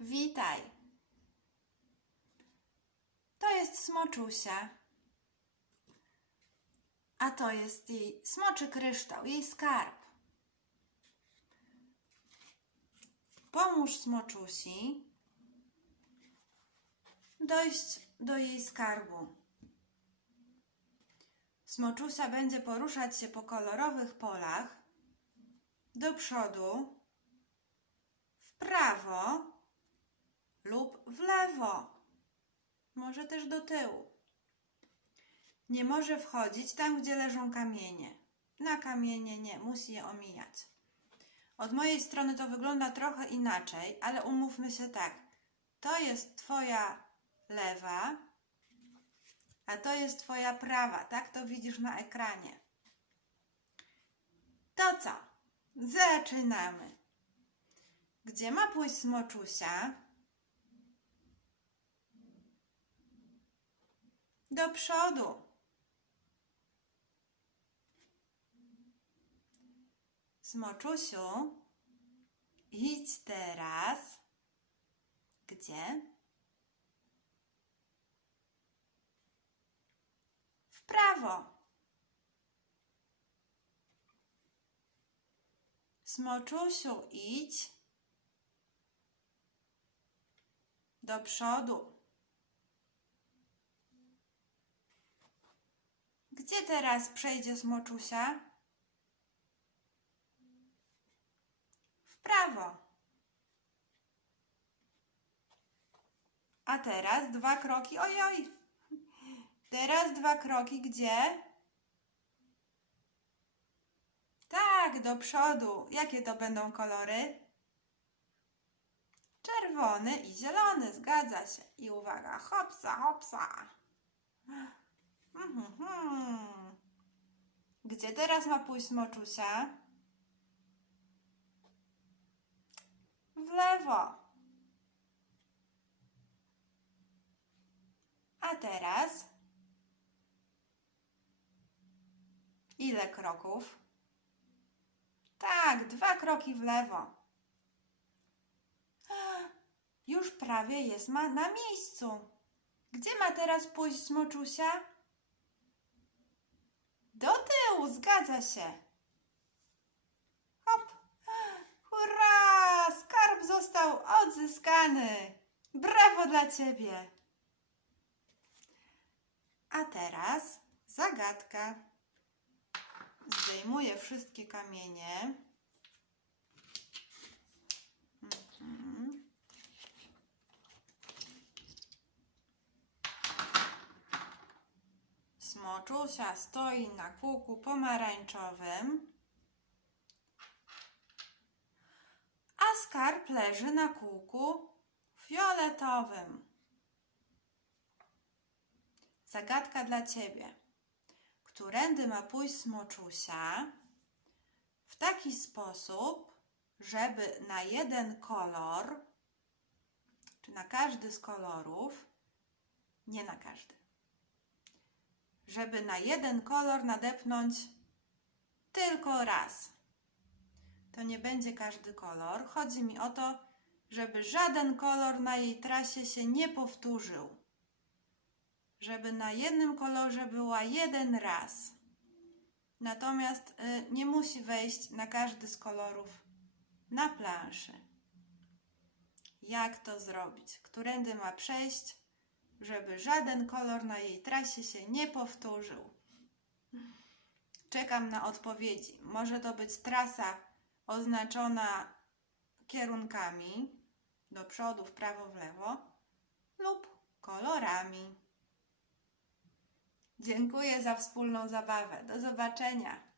Witaj. To jest smoczusia. A to jest jej smoczy kryształ, jej skarb. Pomóż smoczusi dojść do jej skarbu. Smoczusia będzie poruszać się po kolorowych polach do przodu, w prawo lub w lewo, może też do tyłu. Nie może wchodzić tam, gdzie leżą kamienie. Na kamienie nie, musi je omijać. Od mojej strony to wygląda trochę inaczej, ale umówmy się tak. To jest Twoja lewa, a to jest Twoja prawa. Tak to widzisz na ekranie. To co? Zaczynamy. Gdzie ma pójść smoczusia? Do przodu. Smoczusiu, idź teraz. Gdzie? W prawo. Smoczusiu, idź do przodu. Gdzie teraz przejdzie smoczusia? W prawo. A teraz dwa kroki. Ojoj. Teraz dwa kroki gdzie? Tak, do przodu. Jakie to będą kolory? Czerwony i zielony, zgadza się. I uwaga, hopsa, hopsa. Gdzie teraz ma pójść smoczusia? W lewo. A teraz? Ile kroków? Tak, dwa kroki w lewo. Już prawie jest ma na miejscu. Gdzie ma teraz pójść smoczusia? Do tyłu, zgadza się. Hop. Hurra! Skarb został odzyskany. Brawo dla ciebie. A teraz zagadka. Zdejmuję wszystkie kamienie. Smoczusia stoi na kółku pomarańczowym, a skarb leży na kółku fioletowym. Zagadka dla Ciebie. Którędy ma pójść smoczusia w taki sposób, żeby na jeden kolor, czy na każdy z kolorów, nie na każdy, żeby na jeden kolor nadepnąć tylko raz. To nie będzie każdy kolor. Chodzi mi o to, żeby żaden kolor na jej trasie się nie powtórzył. Żeby na jednym kolorze była jeden raz. Natomiast y, nie musi wejść na każdy z kolorów na planszy. Jak to zrobić? Którędy ma przejść, żeby żaden kolor na jej trasie się nie powtórzył? Czekam na odpowiedzi. Może to być trasa oznaczona kierunkami do przodu, w prawo, w lewo lub kolorami. Dziękuję za wspólną zabawę. Do zobaczenia.